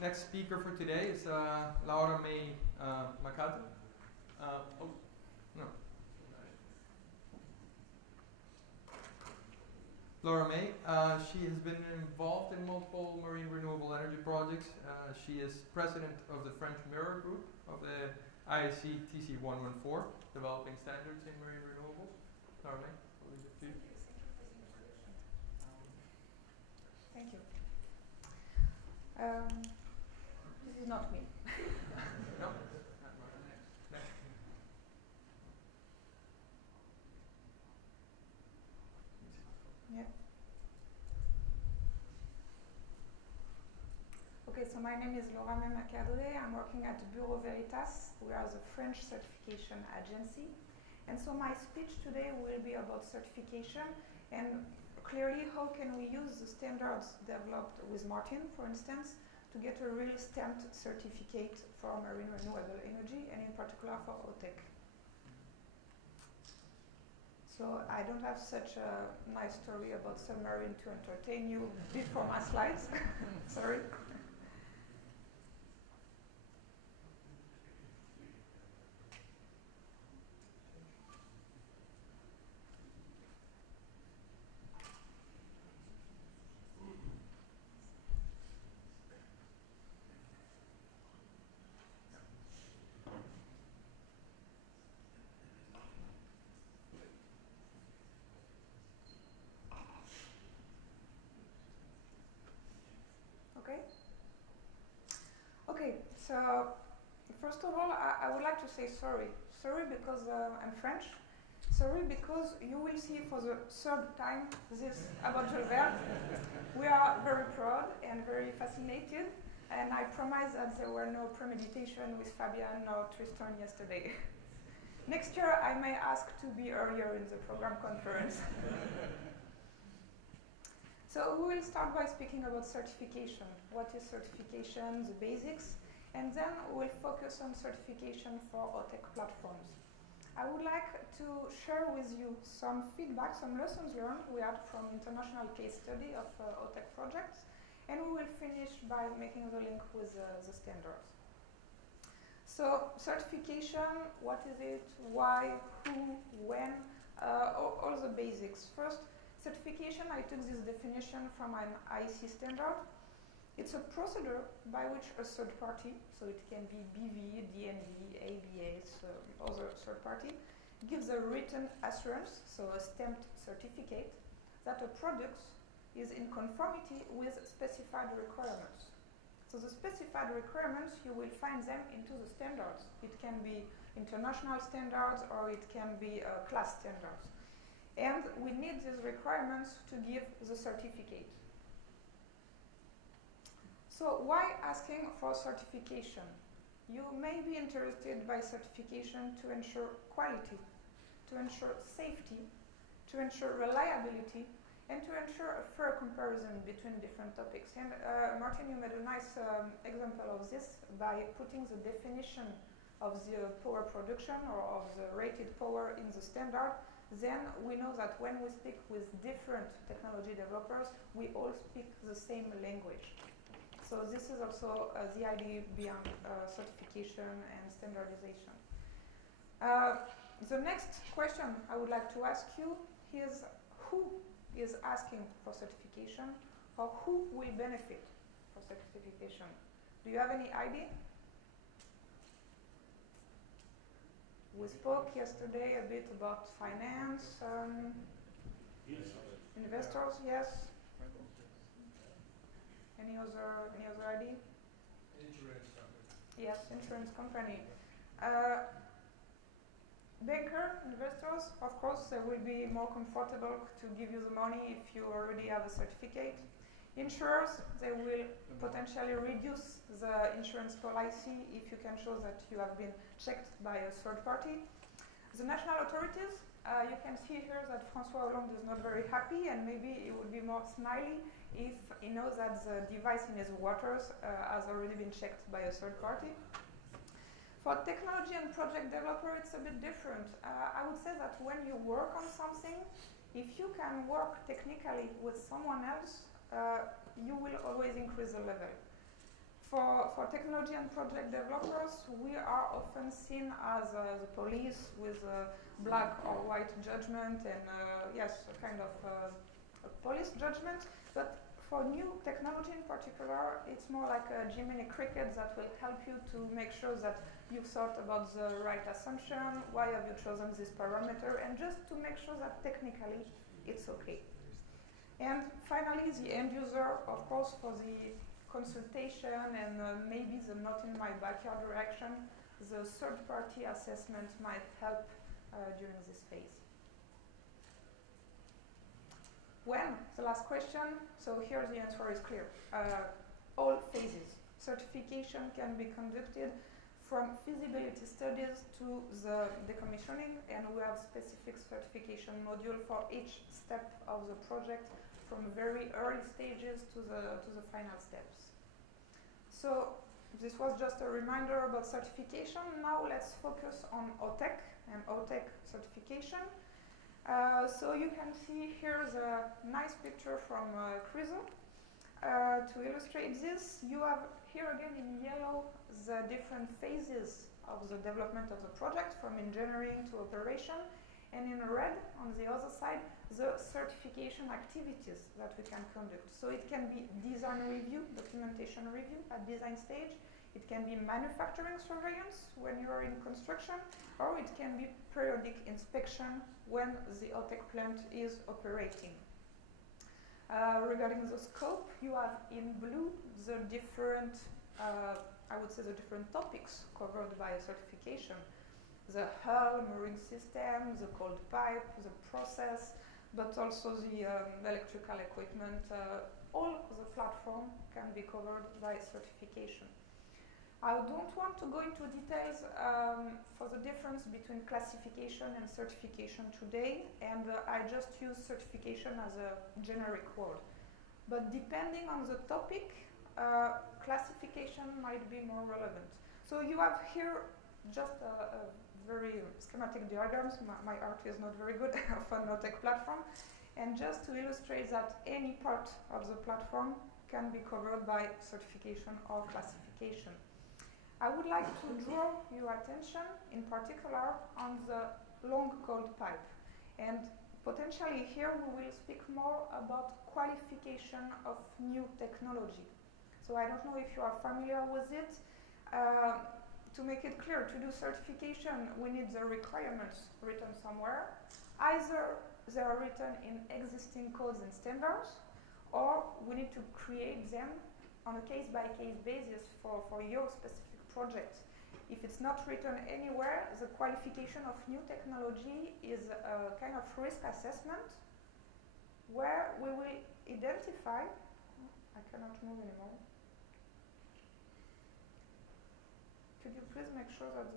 next speaker for today is Laura-Mae Macadré. Oh, no. Laura-Mae, she has been involved in multiple marine renewable energy projects. She is president of the French Mirror Group of the IEC TC 114, developing standards in marine renewables. Laura-Mae, I'll leave it to you. Thank you. This is not me. No. Yeah. Okay, so my name is Laura-Mae Macadré. I'm working at Bureau Veritas. We are the French certification agency. And so my speech today will be about certification and clearly how can we use the standards developed with Martin, for instance, to get a real stamped certificate for marine renewable energy, and in particular for OTEC. So I don't have such a nice story about submarine to entertain you before my slides. Sorry. Okay, so first of all, I would like to say sorry. Sorry because I'm French. Sorry because you will see for the third time this about Jules Verne. We are very proud and very fascinated, and I promise that there were no premeditation with Fabian or Tristan yesterday. Next year, I may ask to be earlier in the program conference. So we will start by speaking about certification. What is certification, the basics, and then we'll focus on certification for OTEC platforms. I would like to share with you some feedback, some lessons learned we had from international case study of OTEC projects, and we will finish by making the link with the standards. So certification, what is it, why, who, when, all the basics. First, certification, I took this definition from an IEC standard. It's a procedure by which a third party, so it can be BV, DNV, ABS, other third party, gives a written assurance, so a stamped certificate, that a product is in conformity with specified requirements. So the specified requirements, you will find them into the standards. It can be international standards or it can be class standards. And we need these requirements to give the certificate. So why asking for certification? You may be interested by certification to ensure quality, to ensure safety, to ensure reliability, and to ensure a fair comparison between different topics. And Martin, you made a nice example of this by putting the definition of the power production or of the rated power in the standard. Then we know that when we speak with different technology developers, we all speak the same language. So this is also the idea behind certification and standardization. The next question I would like to ask you is who is asking for certification, or who will benefit for certification? Do you have any idea? We spoke yesterday a bit about finance, investors, yes. Any other idea? Insurance company. Yes, insurance company. Banker, investors, of course, they will be more comfortable to give you the money if you already have a certificate. Insurers, they will potentially reduce the insurance policy if you can show that you have been checked by a third party. The national authorities, you can see here that François Hollande is not very happy, and maybe he would be more smiley if he knows that the device in his waters has already been checked by a third party. For technology and project developer, it's a bit different. I would say that when you work on something, if you can work technically with someone else, you will always increase the level. For technology and project developers, we are often seen as the police with a black or white judgment and yes, a kind of a police judgment. But for new technology in particular, it's more like a Jiminy Cricket that will help you to make sure that you've thought about the right assumption, why have you chosen this parameter, and just to make sure that technically it's okay. And finally, the end user, of course, for the consultation and maybe the not in my backyard reaction, the third-party assessment might help during this phase. When? The last question. So here the answer is clear. All phases. Certification can be conducted from feasibility studies to the decommissioning, and we have specific certification module for each step of the project, from very early stages to the final steps. So this was just a reminder about certification. Now let's focus on OTEC and OTEC certification. So you can see here the nice picture from Criso. To illustrate this, you have here again in yellow the different phases of the development of the project, from engineering to operation, and in red on the other side the certification activities that we can conduct. So it can be design review, documentation review at design stage, it can be manufacturing surveillance when you are in construction, or it can be periodic inspection when the OTEC plant is operating. Regarding the scope, you have in blue the different, I would say the different topics covered by a certification. The hull, marine system, the cold pipe, the process, but also the electrical equipment. All the platform can be covered by certification. I don't want to go into details for the difference between classification and certification today, and I just use certification as a generic word. But depending on the topic, classification might be more relevant. So you have here just a very schematic diagrams. My art is not very good of an OTEC platform. And just to illustrate that any part of the platform can be covered by certification or classification. I would like to draw your attention in particular on the long cold pipe. And potentially here we will speak more about qualification of new technology. So I don't know if you are familiar with it. To make it clear, to do certification, we need the requirements written somewhere. Either they are written in existing codes and standards, or we need to create them on a case-by-case basis for your specific project. If it's not written anywhere, the qualification of new technology is a kind of risk assessment where we will identify, I cannot move anymore. Could you please make sure that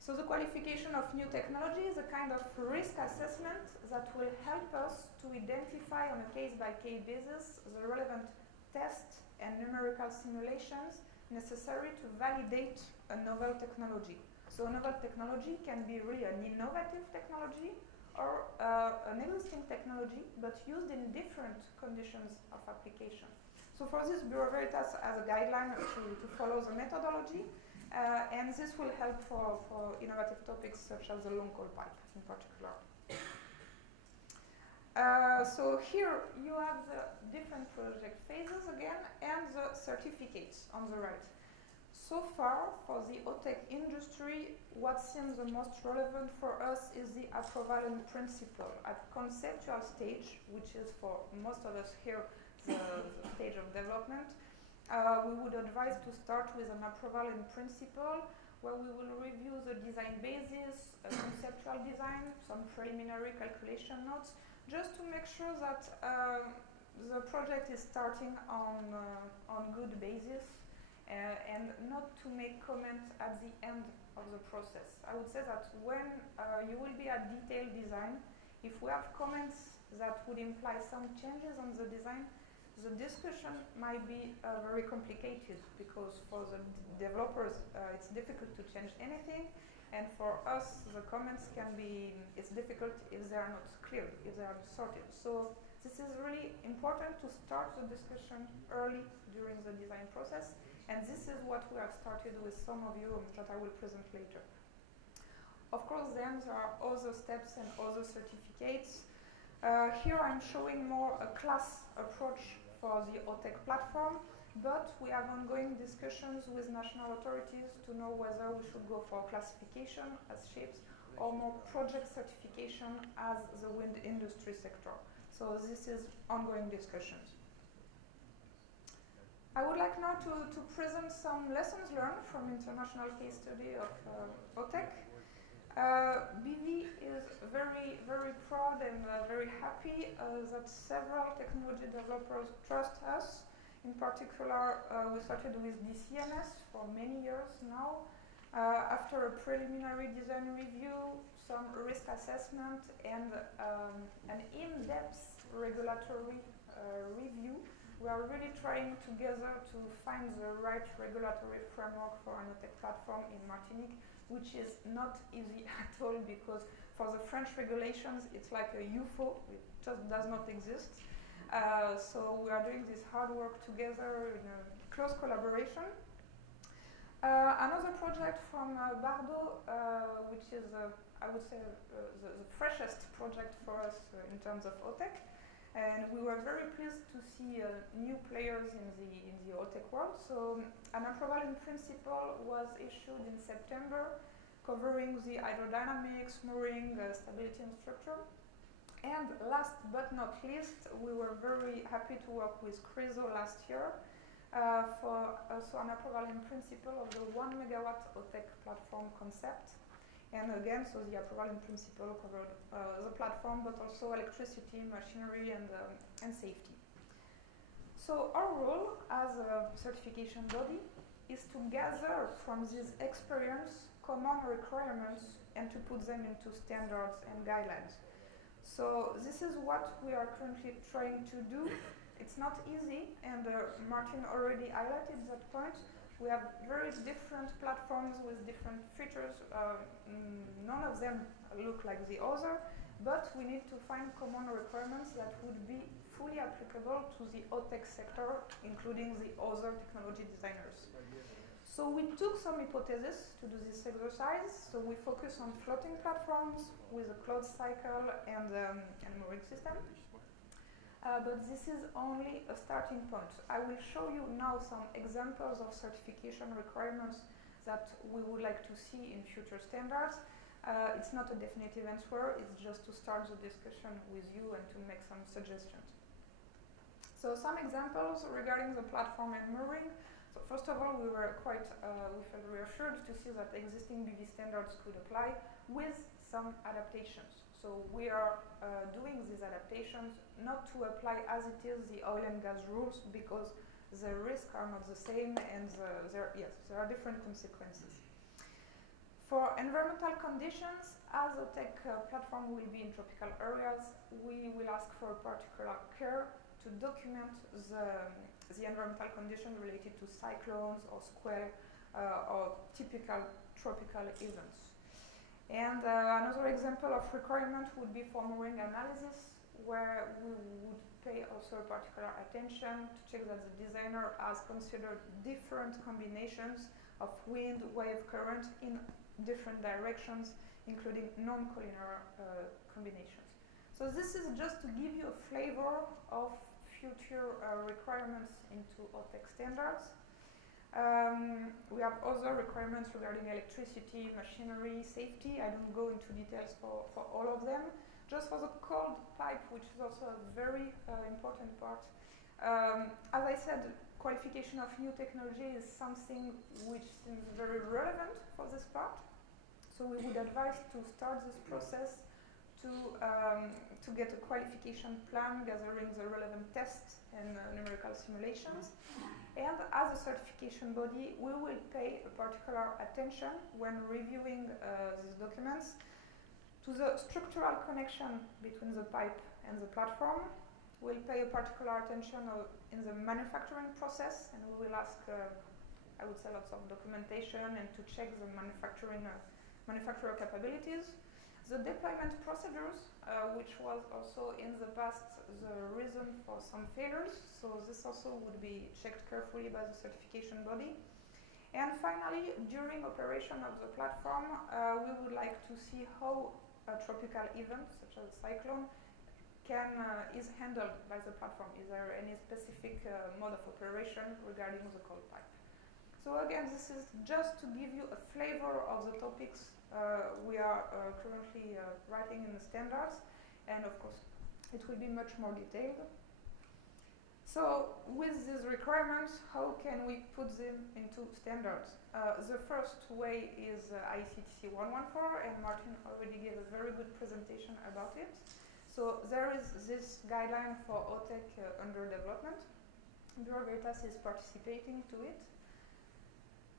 So the qualification of new technology is a kind of risk assessment that will help us to identify on a case-by-case basis the relevant tests and numerical simulations necessary to validate a novel technology. So a novel technology can be really an innovative technology or an existing technology, but used in different conditions of application. So for this, Bureau Veritas has a guideline to follow the methodology, and this will help for innovative topics such as the long cold pipe in particular. So here you have the different project phases again and the certificates on the right. So far, for the OTEC industry, what seems the most relevant for us is the approval in principle. At conceptual stage, which is for most of us here the stage of development, we would advise to start with an approval in principle, where we will review the design basis, a conceptual design, some preliminary calculation notes, just to make sure that the project is starting on good basis, and not to make comments at the end of the process. I would say that when you will be at detailed design, if we have comments that would imply some changes on the design, the discussion might be very complicated, because for the developers it's difficult to change anything, And for us, the comments can be, it's difficult if they are not clear, if they are sorted. So this is really important to start the discussion early during the design process. And this is what we have started with some of you that I will present later. Of course, then there are other steps and other certificates. Here I'm showing more a class approach for the OTEC platform, but we have ongoing discussions with national authorities to know whether we should go for classification as ships or more project certification as the wind industry sector. So this is ongoing discussions. I would like now to present some lessons learned from international case study of OTEC. BV is very, very proud and very happy that several technology developers trust us. In particular, we started with DCMS for many years now. After a preliminary design review, some risk assessment, and an in-depth regulatory review, we are really trying together to find the right regulatory framework for an OTEC platform in Martinique, which is not easy at all because for the French regulations, it's like a UFO, it just does not exist. So we are doing this hard work together in a close collaboration. Another project from Bardo, which is, I would say, the freshest project for us in terms of OTEC. And we were very pleased to see new players in the OTEC world. So an approval in principle was issued in September, covering the hydrodynamics, mooring, stability and structure. And last but not least, we were very happy to work with CRISO last year for also an approval in principle of the 1 megawatt OTEC platform concept. And again, so the approval in principle covered the platform, but also electricity, machinery, and safety. So our role as a certification body is to gather from this experience common requirements and to put them into standards and guidelines. So this is what we are currently trying to do. It's not easy, and Martin already highlighted that point. We have very different platforms with different features. None of them look like the other, but we need to find common requirements that would be fully applicable to the OTEC sector, including the other technology designers. So we took some hypotheses to do this exercise. So we focus on floating platforms with a closed cycle and mooring system. But this is only a starting point. I will show you now some examples of certification requirements that we would like to see in future standards. It's not a definitive answer, it's just to start the discussion with you and to make some suggestions. So some examples regarding the platform and mooring. So first of all, we were quite, we felt reassured to see that existing BV standards could apply with some adaptations. So we are doing these adaptations not to apply as it is the oil and gas rules because the risks are not the same and there are different consequences. For environmental conditions, as OTEC platform will be in tropical areas, we will ask for particular care to document the environmental conditions related to cyclones or squall or typical tropical events. And another example of requirement would be for mooring analysis, where we would pay also particular attention to check that the designer has considered different combinations of wind, wave, current in different directions, including non-collinear combinations. So this is just to give you a flavor of future requirements into OTEC standards. We have other requirements regarding electricity, machinery, safety. I don't go into details for all of them. Just for the cold pipe, which is also a very important part. As I said, qualification of new technology is something which seems very relevant for this part. So we would advise to start this process to get a qualification plan, gathering the relevant tests and numerical simulations. And as a certification body, we will pay a particular attention when reviewing these documents to the structural connection between the pipe and the platform. We'll pay a particular attention in the manufacturing process, and we will ask, I would say, lots of documentation and to check the manufacturing manufacturer capabilities, the deployment procedures, which was also in the past the reason for some failures, so this also would be checked carefully by the certification body. And finally, during operation of the platform, we would like to see how a tropical event, such as a cyclone, is handled by the platform. Is there any specific mode of operation regarding the cold pipe? So again, this is just to give you a flavor of the topics we are currently writing in the standards, and of course it will be much more detailed. So with these requirements, how can we put them into standards? The first way is ICTC 114, and Martin already gave a very good presentation about it. So there is this guideline for OTEC under development. Bureau Veritas is participating to it.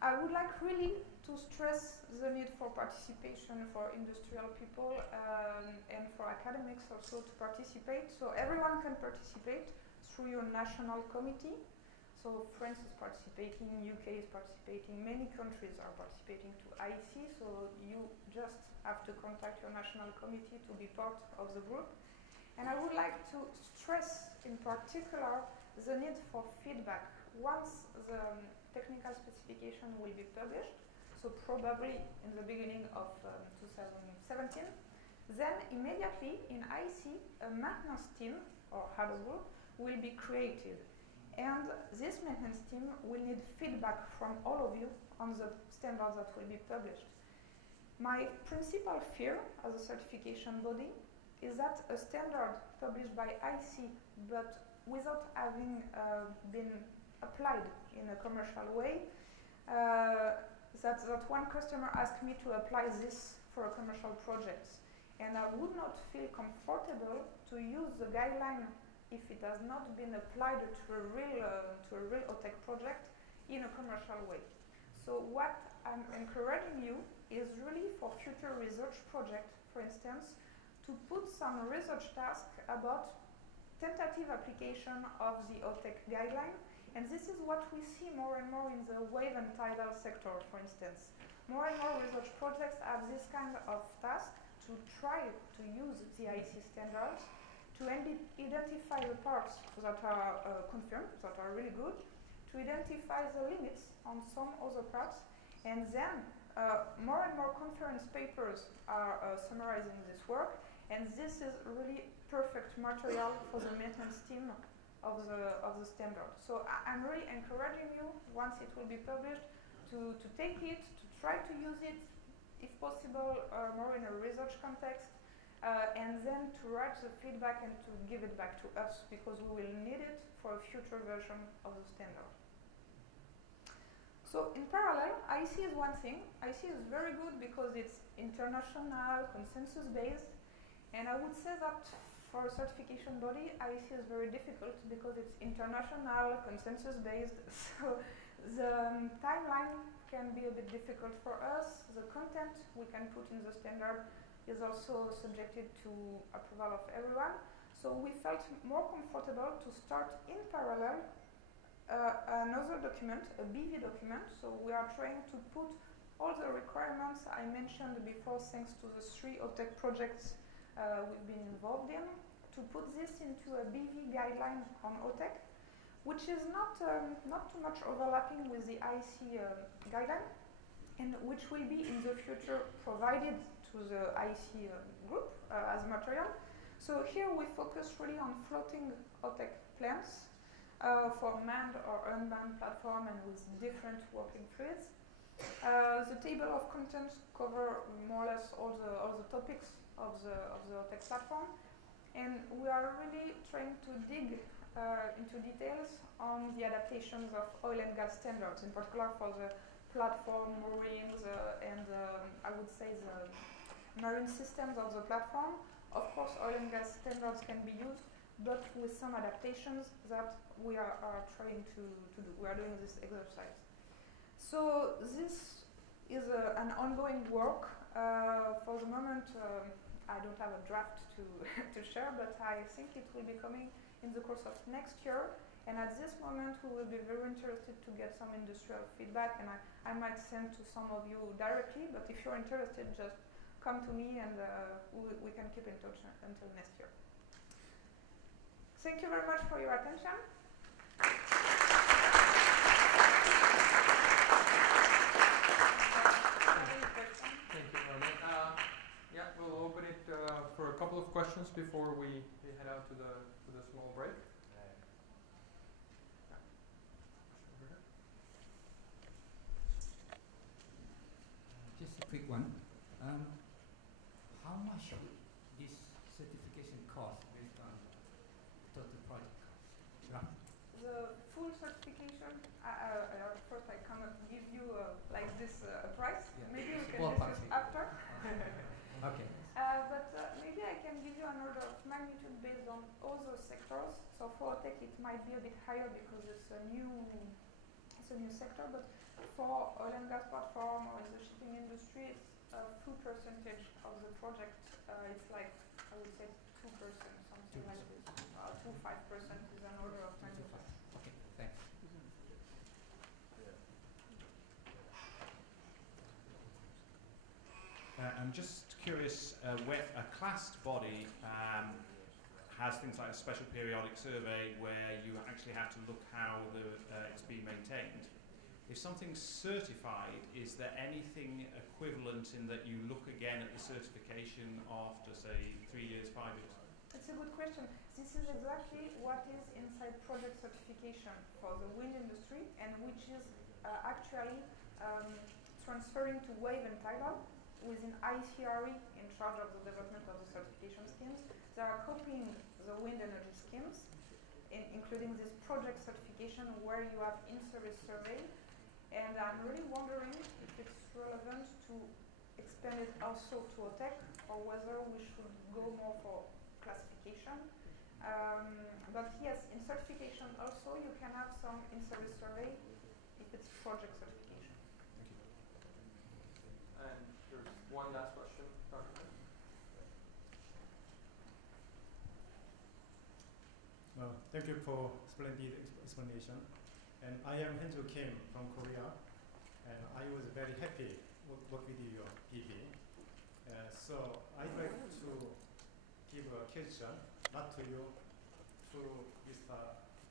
I would like really to stress the need for participation for industrial people and for academics also to participate. So everyone can participate through your national committee. So France is participating, UK is participating, many countries are participating to IC, so you just have to contact your national committee to be part of the group. And I would like to stress in particular the need for feedback. Once the technical specification will be published, so probably in the beginning of 2017, then immediately in IC a maintenance team or hardware group will be created. And this maintenance team will need feedback from all of you on the standards that will be published. My principal fear as a certification body is that a standard published by IC but without having been applied in a commercial way, that one customer asked me to apply this for a commercial project, and I would not feel comfortable to use the guideline if it has not been applied to a real OTEC project in a commercial way. So what I'm encouraging you is really for future research project, for instance, to put some research task about tentative application of the OTEC guideline. And this is what we see more and more in the wave and tidal sector, for instance. More and more research projects have this kind of task to try to use the IC standards to identify the parts that are confirmed, that are really good, to identify the limits on some other parts, and then more and more conference papers are summarizing this work, and this is really perfect material for the maintenance team of the standard. So I'm really encouraging you, once it will be published, to take it, to try to use it, if possible, more in a research context, and then to write the feedback and to give it back to us, because we will need it for a future version of the standard. So in parallel, IC is one thing. IC is very good because it's international, consensus-based, and I would say that for a certification body, IC is very difficult because it's international, consensus-based, so the timeline can be a bit difficult for us. The content we can put in the standard is also subjected to approval of everyone. So we felt more comfortable to start in parallel another document, a BV document. So we are trying to put all the requirements I mentioned before, thanks to the 3 OTEC projects we've been involved in, to put this into a BV guideline on OTEC, which is not too much overlapping with the IC guideline, and which will be in the future provided to the IC group as material. So here we focus really on floating OTEC plants for manned or unmanned platform and with different working fluids. The table of contents cover more or less all the topics of the OTEC platform, and we are really trying to dig into details on the adaptations of oil and gas standards, in particular for the platform, moorings, and I would say the marine systems of the platform. Of course, oil and gas standards can be used, but with some adaptations that we are trying to do. We are doing this exercise. So this is an ongoing work. For the moment, I don't have a draft to share, but I think it will be coming in the course of next year. And at this moment, we will be very interested to get some industrial feedback, and I might send to some of you directly, but if you're interested, just come to me and we can keep in touch until next year. Thank you very much for your attention. Thank you, Laura-Mae. Yeah, we'll open it for a couple of questions before we head out to the small break. Just a quick one. How much this certification cost based on total project cost? The full certification, first I cannot give you like this price. Yeah. Maybe we can Ballpark discuss figure. after. Okay. But maybe I can give you an order of magnitude based on other sectors. So for OTEC it might be a bit higher because it's a new sector, but for oil and gas platform or in the shipping industry, it's a few percentage of the project. It's like, I would say 2%, something 2%. like this. 2-5% is an order of magnitude. Okay, thanks. I'm just curious, where a classed body has things like a special periodic survey where you actually have to look how it's being maintained. If something's certified, is there anything equivalent in that you look again at the certification after, say, 3 years, 5 years? It's a good question. This is exactly what is inside project certification for the wind industry, and which is actually transferring to wave and tidal within ICRE in charge of the development of the certification schemes. They are copying the wind energy schemes, including this project certification where you have in-service survey. And I'm really wondering if it's relevant to expand it also to OTEC, or whether we should go more for classification. But yes, in certification also you can have some in-service survey if it's project certification. Thank you. And there's one last question, Dr. Smith. Thank you for splendid explanation. And I am Henjo Kim from Korea, and I was very happy work with your PB. So I'd like to give a question, not to you, to Mr.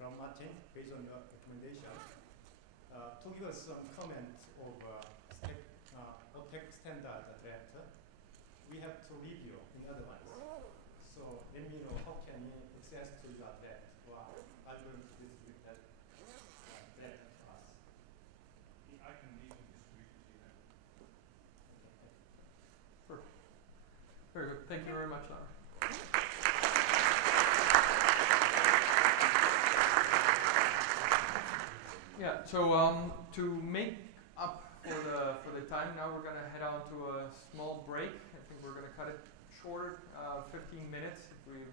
Brown-Martin, based on your recommendation, to give us some comment of OTEC standard draft. We have to review in advance. So let me know how can we access to your draft, or I'm going to distribute that draft to us. I can easily distribute it to you now. Perfect. Very good. Thank you very much, Laura. Yeah, so to make up for the time, now we're going to head on to a small break. I think we're going to cut it shorter, 15 minutes. If we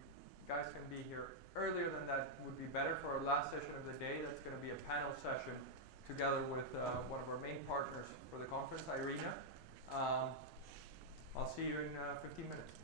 guys can be here earlier than that would be better for our last session of the day. That's going to be a panel session together with one of our main partners for the conference, Irina. I'll see you in 15 minutes.